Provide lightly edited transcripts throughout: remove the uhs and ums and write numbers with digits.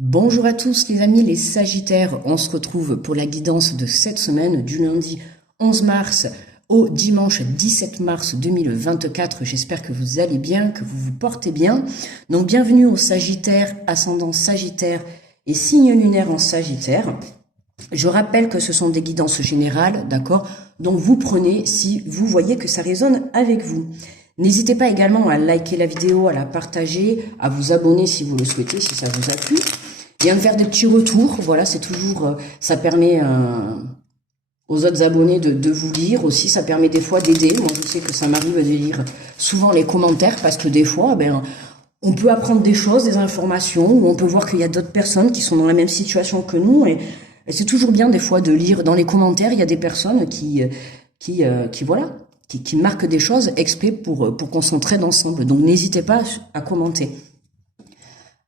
Bonjour à tous les amis, les Sagittaires, on se retrouve pour la guidance de cette semaine du lundi 11 mars au dimanche 17 mars 2024. J'espère que vous allez bien, que vous vous portez bien. Donc bienvenue aux Sagittaires, ascendant Sagittaire et signe lunaire en Sagittaire. Je rappelle que ce sont des guidances générales, d'accord? Donc vous prenez si vous voyez que ça résonne avec vous. N'hésitez pas également à liker la vidéo, à la partager, à vous abonner si vous le souhaitez, si ça vous a plu. Et à me faire des petits retours, voilà, c'est toujours, ça permet aux autres abonnés de vous lire aussi, ça permet des fois d'aider. Moi je sais que ça m'arrive de lire souvent les commentaires parce que des fois, on peut apprendre des choses, des informations, ou on peut voir qu'il y a d'autres personnes qui sont dans la même situation que nous, et c'est toujours bien des fois de lire dans les commentaires, il y a des personnes qui marquent des choses exprès pour qu'on s'entraide ensemble. Donc n'hésitez pas à commenter.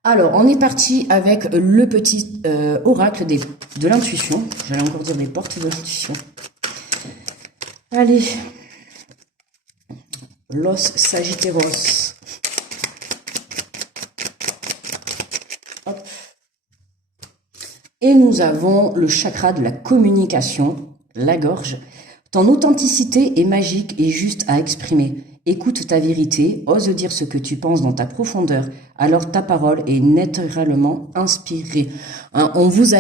Alors, on est parti avec le petit oracle de l'intuition. J'allais encore dire des portes de l'intuition. Allez. Los Sagitteros. Hop. Et nous avons le chakra de la communication, la gorge. Ton authenticité est magique et juste à exprimer. Écoute ta vérité, ose dire ce que tu penses dans ta profondeur, alors ta parole est naturellement inspirée. Hein, on vous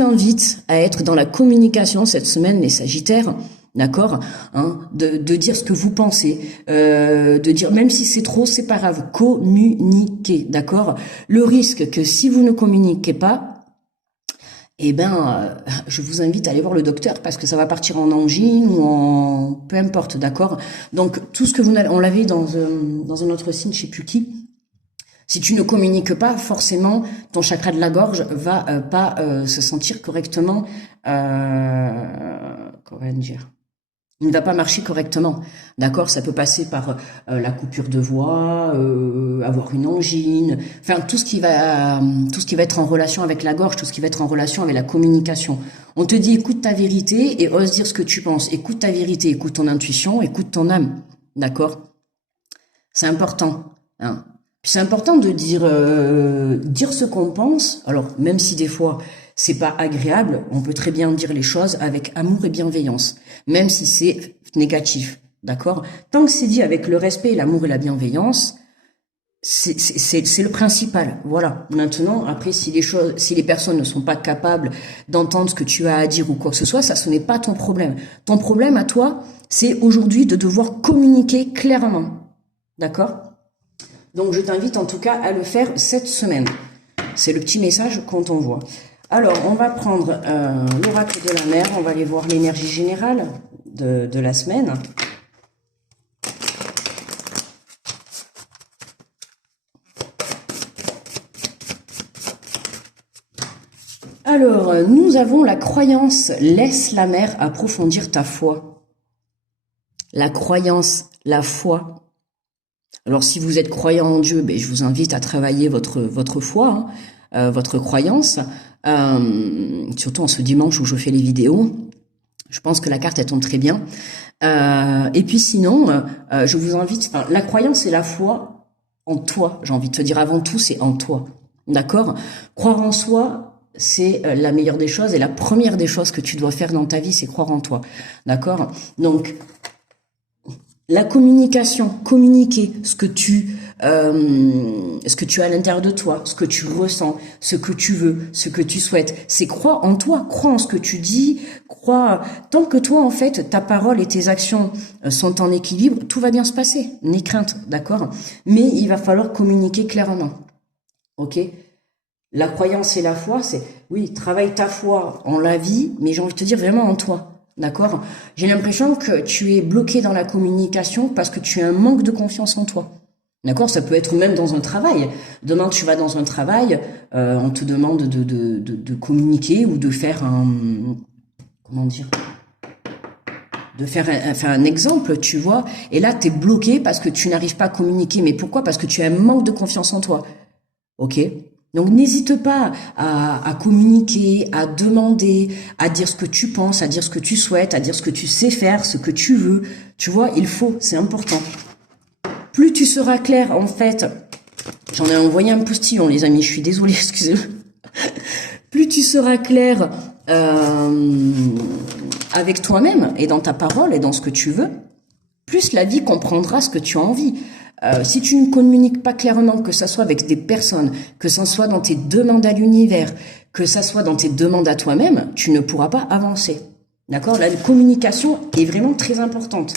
invite à être dans la communication cette semaine, les Sagittaires, d'accord, hein, de dire ce que vous pensez, de dire même si c'est trop, c'est pas grave, communiquez, d'accord. Le risque que si vous ne communiquez pas, je vous invite à aller voir le docteur parce que ça va partir en angine ou en... peu importe, d'accord? Donc, tout ce que on l'avait dans un autre signe, je sais plus qui. Si tu ne communiques pas, forcément, ton chakra de la gorge va pas se sentir correctement, comment dire? Il ne va pas marcher correctement, d'accord? Ça peut passer par la coupure de voix, avoir une angine, enfin tout ce qui va être en relation avec la gorge, tout ce qui va être en relation avec la communication. On te dit écoute ta vérité et ose dire ce que tu penses. Écoute ta vérité, écoute ton intuition, écoute ton âme, d'accord? C'est important, hein? Puis c'est important de dire ce qu'on pense. Alors même si des fois c'est pas agréable, on peut très bien dire les choses avec amour et bienveillance, même si c'est négatif, d'accord? Tant que c'est dit avec le respect, l'amour et la bienveillance, c'est le principal. Voilà. Maintenant, après, si les personnes ne sont pas capables d'entendre ce que tu as à dire ou quoi que ce soit, ça, ce n'est pas ton problème. Ton problème à toi, c'est aujourd'hui de devoir communiquer clairement, d'accord? Donc, je t'invite en tout cas à le faire cette semaine. C'est le petit message qu'on t'envoie. Alors, on va prendre l'oracle de la mer, on va aller voir l'énergie générale de la semaine. Alors, nous avons la croyance, laisse la mer approfondir ta foi. La croyance, la foi. Alors, si vous êtes croyant en Dieu, je vous invite à travailler votre foi, hein, votre croyance. Surtout en ce dimanche où je fais les vidéos. Je pense que la carte, elle tombe très bien. Et puis sinon, je vous invite... Enfin, la croyance et la foi en toi, j'ai envie de te dire. Avant tout, c'est en toi. D'accord? Croire en soi, c'est la meilleure des choses. Et la première des choses que tu dois faire dans ta vie, c'est croire en toi. D'accord? Donc... la communication, communiquer ce que tu as à l'intérieur de toi, ce que tu ressens, ce que tu veux, ce que tu souhaites, c'est croire en toi, croire en ce que tu dis, croire, tant que toi en fait ta parole et tes actions sont en équilibre, tout va bien se passer, n'aie crainte, d'accord? Mais il va falloir communiquer clairement, ok? La croyance et la foi, c'est, oui, travaille ta foi en la vie, mais j'ai envie de te dire vraiment en toi. D'accord? J'ai l'impression que tu es bloqué dans la communication parce que tu as un manque de confiance en toi. D'accord? Ça peut être même dans un travail. Demain, tu vas dans un travail, on te demande de communiquer ou de faire comment dire? De faire un exemple, tu vois. Et là, tu es bloqué parce que tu n'arrives pas à communiquer. Mais pourquoi? Parce que tu as un manque de confiance en toi. Ok? Donc n'hésite pas à communiquer, à demander, à dire ce que tu penses, à dire ce que tu souhaites, à dire ce que tu sais faire, ce que tu veux. Tu vois, il faut, c'est important. Plus tu seras clair, en fait, j'en ai envoyé un postillon, les amis, je suis désolée, excusez-moi. Plus tu seras clair avec toi-même et dans ta parole et dans ce que tu veux, plus la vie comprendra ce que tu as envie. Si tu ne communiques pas clairement, que ça soit avec des personnes, que ça soit dans tes demandes à l'univers, que ça soit dans tes demandes à toi-même, tu ne pourras pas avancer. D'accord? La communication est vraiment très importante.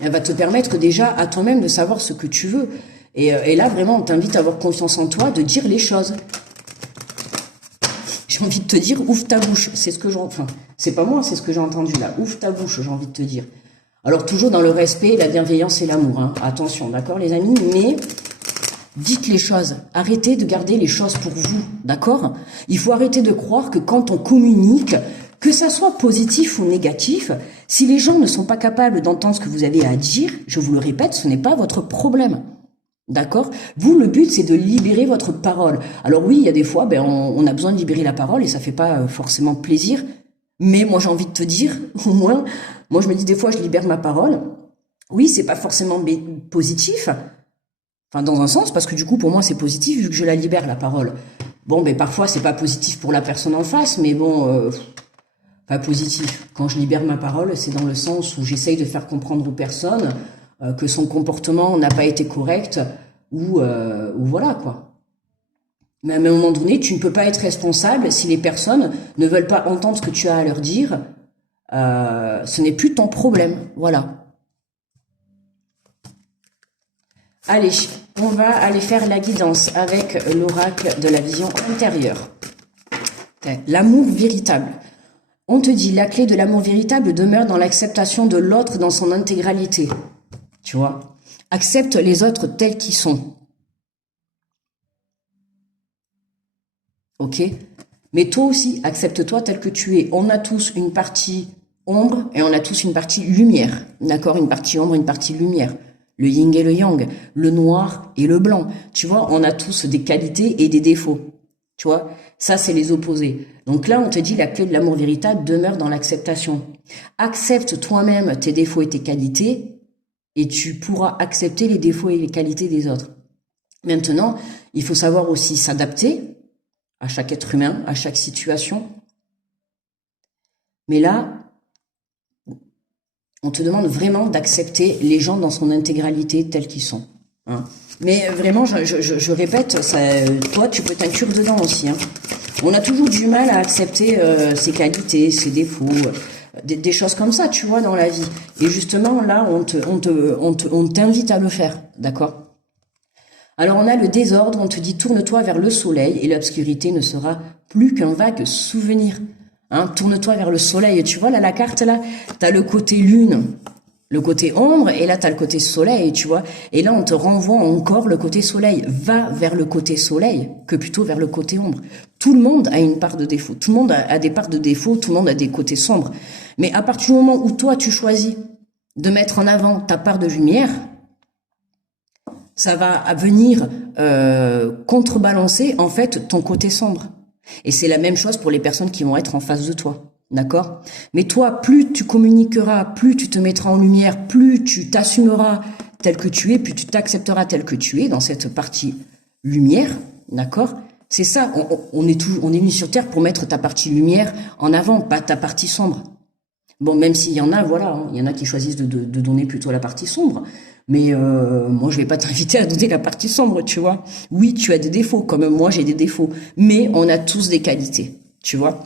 Elle va te permettre déjà à toi-même de savoir ce que tu veux. Et là, vraiment, on t'invite à avoir confiance en toi, de dire les choses. J'ai envie de te dire, ouvre ta bouche. C'est ce que enfin, c'est pas moi, c'est ce que j'ai entendu là. Ouvre ta bouche, j'ai envie de te dire. Alors, toujours dans le respect, la bienveillance et l'amour. Hein. Attention, d'accord, les amis? Mais dites les choses. Arrêtez de garder les choses pour vous, d'accord? Il faut arrêter de croire que quand on communique, que ça soit positif ou négatif, si les gens ne sont pas capables d'entendre ce que vous avez à dire, je vous le répète, ce n'est pas votre problème. D'accord? Vous, le but, c'est de libérer votre parole. Alors oui, il y a des fois, on a besoin de libérer la parole et ça fait pas forcément plaisir. Mais moi, j'ai envie de te dire, au moins, moi, je me dis des fois, je libère ma parole. Oui, c'est pas forcément positif. Enfin, dans un sens, parce que du coup, pour moi, c'est positif vu que je la libère, la parole. Bon, parfois, c'est pas positif pour la personne en face, mais bon, pas positif. Quand je libère ma parole, c'est dans le sens où j'essaye de faire comprendre aux personnes que son comportement n'a pas été correct ou voilà quoi. Mais à un moment donné, tu ne peux pas être responsable si les personnes ne veulent pas entendre ce que tu as à leur dire. Ce n'est plus ton problème. Voilà. Allez, on va aller faire la guidance avec l'oracle de la vision intérieure. L'amour véritable. On te dit, la clé de l'amour véritable demeure dans l'acceptation de l'autre dans son intégralité. Tu vois? Accepte les autres tels qu'ils sont. Ok? Mais toi aussi, accepte-toi tel que tu es. On a tous une partie ombre et on a tous une partie lumière. D'accord? Une partie ombre, une partie lumière. Le yin et le yang. Le noir et le blanc. Tu vois? On a tous des qualités et des défauts. Tu vois? Ça, c'est les opposés. Donc là, on te dit, la clé de l'amour véritable demeure dans l'acceptation. Accepte toi-même tes défauts et tes qualités et tu pourras accepter les défauts et les qualités des autres. Maintenant, il faut savoir aussi s'adapter à chaque être humain, à chaque situation. Mais là, on te demande vraiment d'accepter les gens dans son intégralité tels qu'ils sont. Hein. Mais vraiment, je répète, ça, toi, tu peux t'inclure dedans aussi. Hein. On a toujours du mal à accepter ses qualités, ses défauts, des choses comme ça, tu vois, dans la vie. Et justement, là, on t'invite à le faire, d'accord? Alors, on a le désordre, on te dit, tourne-toi vers le soleil et l'obscurité ne sera plus qu'un vague souvenir. Hein, tourne-toi vers le soleil. Tu vois, là, la carte, là, t'as le côté lune, le côté ombre, et là, t'as le côté soleil, tu vois. Et là, on te renvoie encore le côté soleil. Va vers le côté soleil que plutôt vers le côté ombre. Tout le monde a une part de défaut. Tout le monde a des parts de défaut. Tout le monde a des côtés sombres. Mais à partir du moment où toi, tu choisis de mettre en avant ta part de lumière, ça va venir contrebalancer, en fait, ton côté sombre. Et c'est la même chose pour les personnes qui vont être en face de toi. D'accord? Mais toi, plus tu communiqueras, plus tu te mettras en lumière, plus tu t'assumeras tel que tu es, plus tu t'accepteras tel que tu es dans cette partie lumière. D'accord? C'est ça, on est venu sur Terre pour mettre ta partie lumière en avant, pas ta partie sombre. Bon, même s'il y en a, voilà, hein, il y en a qui choisissent de donner plutôt la partie sombre. Mais moi, je vais pas t'inviter à donner la partie sombre, tu vois. Oui, tu as des défauts, comme moi, j'ai des défauts. Mais on a tous des qualités, tu vois.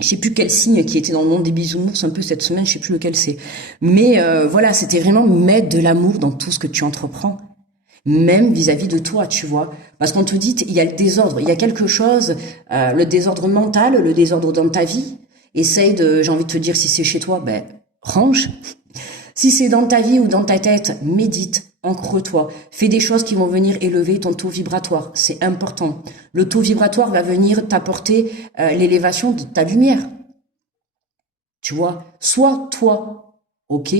Je sais plus quel signe qui était dans le monde des bisounours un peu cette semaine, je sais plus lequel c'est. Mais voilà, c'était vraiment mettre de l'amour dans tout ce que tu entreprends. Même vis-à-vis de toi, tu vois. Parce qu'on te dit, il y a le désordre, il y a quelque chose, le désordre mental, le désordre dans ta vie. Essaye de, j'ai envie de te dire, si c'est chez toi, range. Si c'est dans ta vie ou dans ta tête, médite, ancre-toi. Fais des choses qui vont venir élever ton taux vibratoire. C'est important. Le taux vibratoire va venir t'apporter l'élévation de ta lumière. Tu vois, sois toi, ok?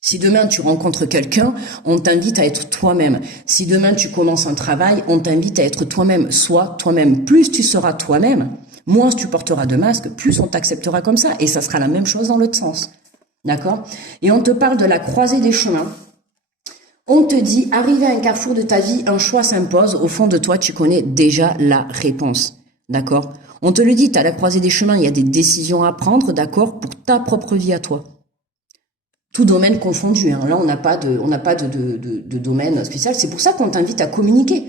Si demain tu rencontres quelqu'un, on t'invite à être toi-même. Si demain tu commences un travail, on t'invite à être toi-même. Sois toi-même. Plus tu seras toi-même, moins tu porteras de masque, plus on t'acceptera comme ça. Et ça sera la même chose dans l'autre sens. D'accord? Et on te parle de la croisée des chemins. On te dit, arrivé à un carrefour de ta vie, un choix s'impose. Au fond de toi, tu connais déjà la réponse. D'accord? On te le dit, tu à la croisée des chemins, il y a des décisions à prendre, d'accord, pour ta propre vie à toi. Tout domaine confondu. Hein. Là, on n'a pas de domaine spécial. C'est pour ça qu'on t'invite à communiquer.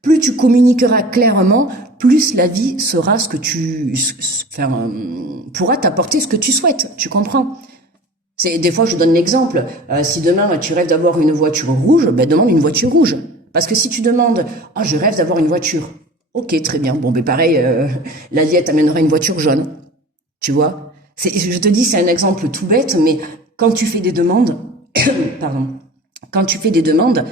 Plus tu communiqueras clairement, plus la vie sera ce que pourra t'apporter ce que tu souhaites. Tu comprends? Des fois, je donne l'exemple. Si demain tu rêves d'avoir une voiture rouge, ben demande une voiture rouge. Parce que si tu demandes, ah, je rêve d'avoir une voiture. Ok, très bien. Bon, ben pareil, la vie t'amènera une voiture jaune. Tu vois? Je te dis, c'est un exemple tout bête, mais quand tu fais des demandes, pardon, quand tu fais des demandes,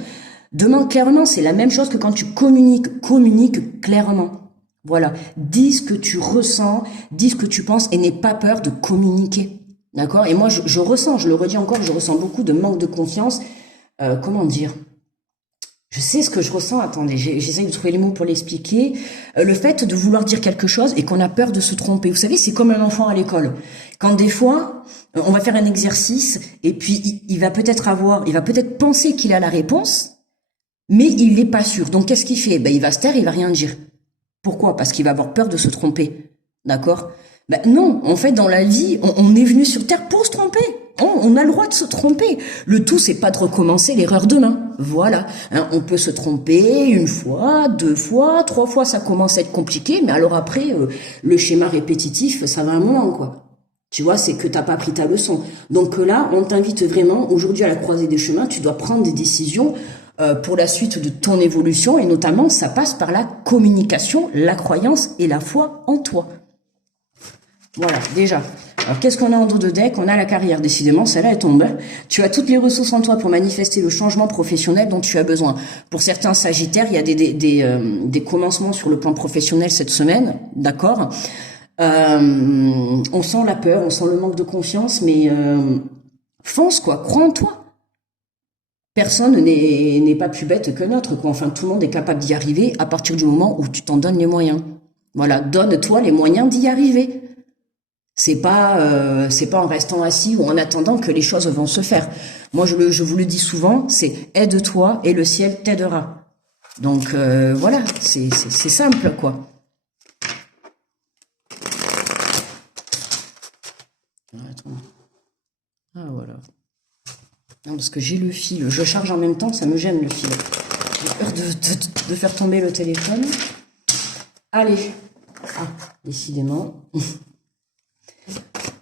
demande clairement. C'est la même chose que quand tu communiques clairement. Voilà. Dis ce que tu ressens, dis ce que tu penses et n'aie pas peur de communiquer. D'accord? Et moi, je ressens, je le redis encore, je ressens beaucoup de manque de confiance. Comment dire? Je sais ce que je ressens. Attendez, j'essaye de trouver les mots pour l'expliquer. Le fait de vouloir dire quelque chose et qu'on a peur de se tromper. Vous savez, c'est comme un enfant à l'école. Quand des fois, on va faire un exercice et puis il va peut-être penser qu'il a la réponse, mais il n'est pas sûr. Donc, qu'est-ce qu'il fait? Ben, il va se taire, il va rien dire. Pourquoi? Parce qu'il va avoir peur de se tromper. D'accord? Ben non, en fait, dans la vie, on est venu sur Terre pour se tromper. On a le droit de se tromper. Le tout, c'est pas de recommencer l'erreur demain. Voilà. Hein, on peut se tromper une fois, deux fois, trois fois, ça commence à être compliqué, mais alors après, le schéma répétitif, ça va un moment, quoi. Tu vois, c'est que t'as pas pris ta leçon. Donc là, on t'invite vraiment, aujourd'hui à la croisée des chemins, tu dois prendre des décisions pour la suite de ton évolution, et notamment, ça passe par la communication, la croyance et la foi en toi. Voilà, déjà. Alors, qu'est-ce qu'on a en dos de deck? On a la carrière, décidément, celle-là, elle tombe. Tu as toutes les ressources en toi pour manifester le changement professionnel dont tu as besoin. Pour certains Sagittaires, il y a des commencements sur le plan professionnel cette semaine, d'accord? On sent la peur, on sent le manque de confiance, mais fonce, quoi, crois en toi. Personne n'est pas plus bête que l'autre, quoi. Enfin, tout le monde est capable d'y arriver à partir du moment où tu t'en donnes les moyens. Voilà, donne-toi les moyens d'y arriver. C'est pas en restant assis ou en attendant que les choses vont se faire. Moi, je vous le dis souvent, c'est aide-toi et le ciel t'aidera. Donc voilà, c'est simple, quoi. Ah voilà. Non, parce que j'ai le fil, je charge en même temps, ça me gêne le fil. J'ai peur de faire tomber le téléphone. Allez. Ah, décidément.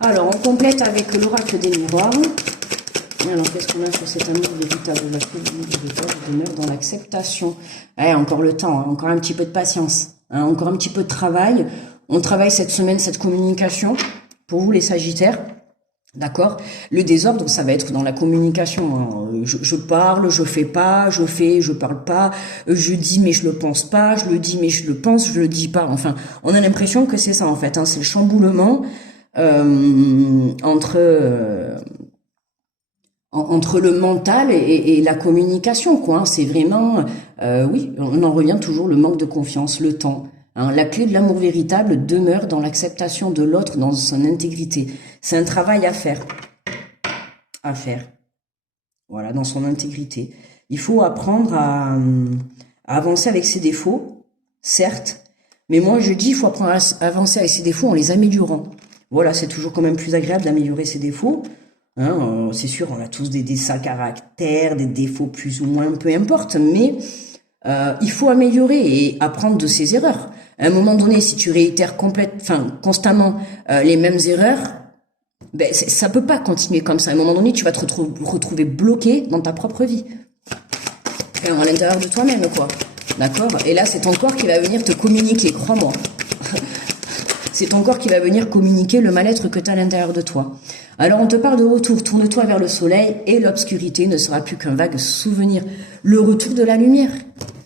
Alors, on complète avec l'oracle des miroirs. Alors, qu'est-ce qu'on a sur cet amour véritable? La de demeure dans l'acceptation. Ouais, encore le temps, hein, encore un petit peu de patience, hein, encore un petit peu de travail. On travaille cette semaine, cette communication, pour vous les Sagittaires. D'accord? Le désordre, ça va être dans la communication. Hein. Je parle, je fais pas, je fais, je parle pas, je dis mais je le pense pas, je le dis mais je le pense, je le dis pas. Enfin, on a l'impression que c'est ça en fait. Hein. C'est le chamboulement entre le mental et la communication, quoi. Hein. C'est vraiment, oui, on en revient toujours, le manque de confiance, le temps. Hein. La clé de l'amour véritable demeure dans l'acceptation de l'autre, dans son intégrité. C'est un travail à faire. Voilà, dans son intégrité. Il faut apprendre à avancer avec ses défauts, certes, mais moi je dis, il faut apprendre à avancer avec ses défauts en les améliorant. Voilà, c'est toujours quand même plus agréable d'améliorer ses défauts. Hein, c'est sûr, on a tous des sales caractères, des défauts plus ou moins, peu importe, mais il faut améliorer et apprendre de ses erreurs. À un moment donné, si tu réitères constamment les mêmes erreurs, ben ça peut pas continuer comme ça. À un moment donné, tu vas te retrouver bloqué dans ta propre vie, à l'intérieur de toi-même, quoi. D'accord? Et là, c'est ton corps qui va venir te communiquer, crois-moi. C'est ton corps qui va venir communiquer le mal-être que tu as à l'intérieur de toi. Alors on te parle de retour, tourne-toi vers le soleil et l'obscurité ne sera plus qu'un vague souvenir. Le retour de la lumière.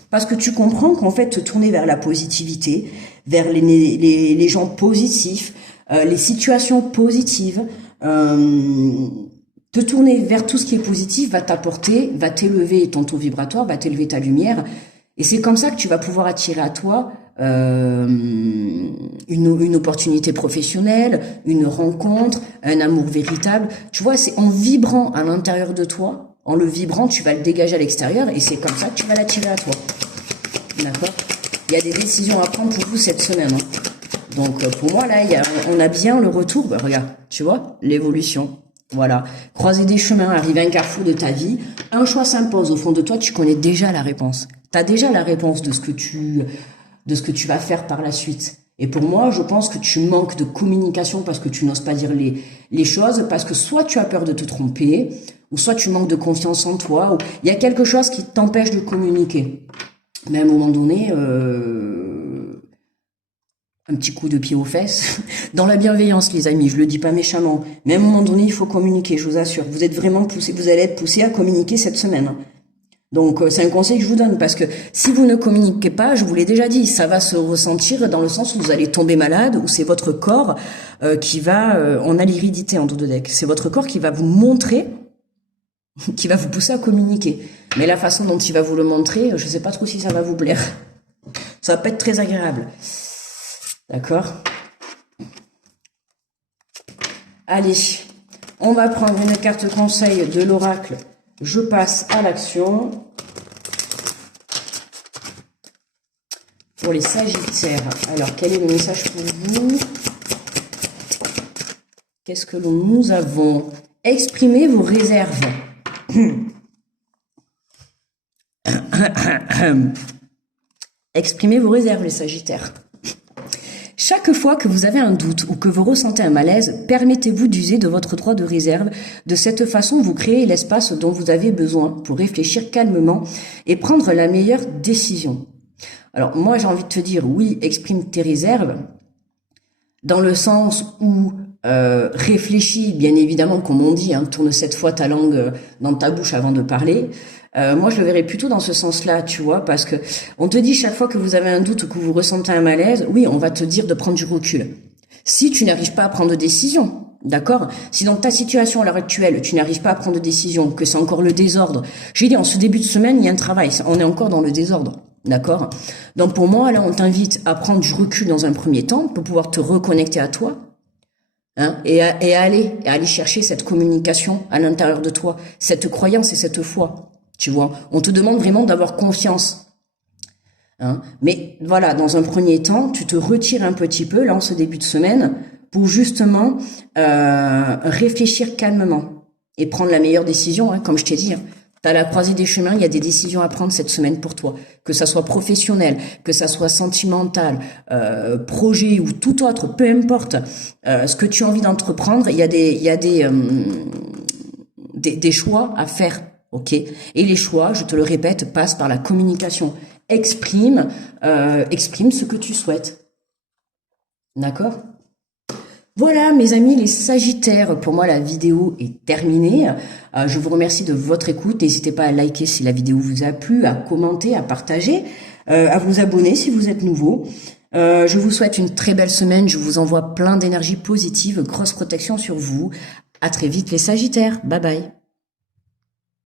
Parce que tu comprends qu'en fait, te tourner vers la positivité, vers les gens positifs, les situations positives, te tourner vers tout ce qui est positif va t'apporter, va t'élever ton taux vibratoire, va t'élever ta lumière. Et c'est comme ça que tu vas pouvoir attirer à toi une opportunité professionnelle, une rencontre, un amour véritable. Tu vois, c'est en vibrant à l'intérieur de toi En le vibrant, tu vas le dégager à l'extérieur et c'est comme ça que tu vas l'attirer à toi. D'accord? Il y a des décisions à prendre pour vous cette semaine. Hein. Donc, pour moi, là, on a bien le retour. Bah, regarde, tu vois, l'évolution. Voilà. Croiser des chemins, arriver à un carrefour de ta vie. Un choix s'impose. Au fond de toi, tu connais déjà la réponse. Tu as déjà la réponse de ce que tu vas faire par la suite. Et pour moi, je pense que tu manques de communication parce que tu n'oses pas dire les choses, parce que soit tu as peur de te tromper, ou soit tu manques de confiance en toi, ou il y a quelque chose qui t'empêche de communiquer. Mais à un moment donné, un petit coup de pied aux fesses, dans la bienveillance, les amis, je le dis pas méchamment, mais à un moment donné, il faut communiquer, je vous assure. Vous êtes vraiment poussé, vous allez être poussé à communiquer cette semaine. Donc, c'est un conseil que je vous donne, parce que si vous ne communiquez pas, je vous l'ai déjà dit, ça va se ressentir dans le sens où vous allez tomber malade, où c'est votre corps qui va... on a l'iridité en dos de deck. C'est votre corps qui va vous montrer, qui va vous pousser à communiquer. Mais la façon dont il va vous le montrer, je sais pas trop si ça va vous plaire. Ça va pas être très agréable. D'accord? Allez, on va prendre une carte conseil de l'oracle. Je passe à l'action. Pour les Sagittaires. Alors, quel est le message pour vous? Qu'est-ce que nous avons? Exprimez vos réserves. Exprimez vos réserves, les Sagittaires. Chaque fois que vous avez un doute ou que vous ressentez un malaise, permettez-vous d'user de votre droit de réserve. De cette façon, vous créez l'espace dont vous avez besoin pour réfléchir calmement et prendre la meilleure décision. Alors, moi, j'ai envie de te dire, oui, exprime tes réserves, dans le sens où réfléchis, bien évidemment, comme on dit, hein, tourne 7 fois ta langue dans ta bouche avant de parler. Moi, je le verrais plutôt dans ce sens-là, tu vois, parce que on te dit chaque fois que vous avez un doute ou que vous ressentez un malaise, oui, on va te dire de prendre du recul. Si tu n'arrives pas à prendre de décision, d'accord? Si dans ta situation à l'heure actuelle, tu n'arrives pas à prendre de décision, que c'est encore le désordre, j'ai dit, en ce début de semaine, il y a un travail, on est encore dans le désordre, d'accord? Donc pour moi, là, on t'invite à prendre du recul dans un premier temps pour pouvoir te reconnecter à toi, hein, et aller chercher cette communication à l'intérieur de toi, cette croyance et cette foi. Tu vois, on te demande vraiment d'avoir confiance. Hein. Mais voilà, dans un premier temps, tu te retires un petit peu, là, en ce début de semaine, pour justement réfléchir calmement et prendre la meilleure décision, hein, comme je t'ai dit. Hein. Tu as la croisée des chemins, il y a des décisions à prendre cette semaine pour toi. Que ça soit professionnel, que ça soit sentimental, projet ou tout autre, peu importe ce que tu as envie d'entreprendre, il y a des choix à faire. Ok, et les choix, je te le répète, passent par la communication. Exprime ce que tu souhaites. D'accord? Voilà, mes amis, les Sagittaires. Pour moi, la vidéo est terminée. Je vous remercie de votre écoute. N'hésitez pas à liker si la vidéo vous a plu, à commenter, à partager, à vous abonner si vous êtes nouveau. Je vous souhaite une très belle semaine. Je vous envoie plein d'énergie positive. Grosse protection sur vous. À très vite, les Sagittaires. Bye bye.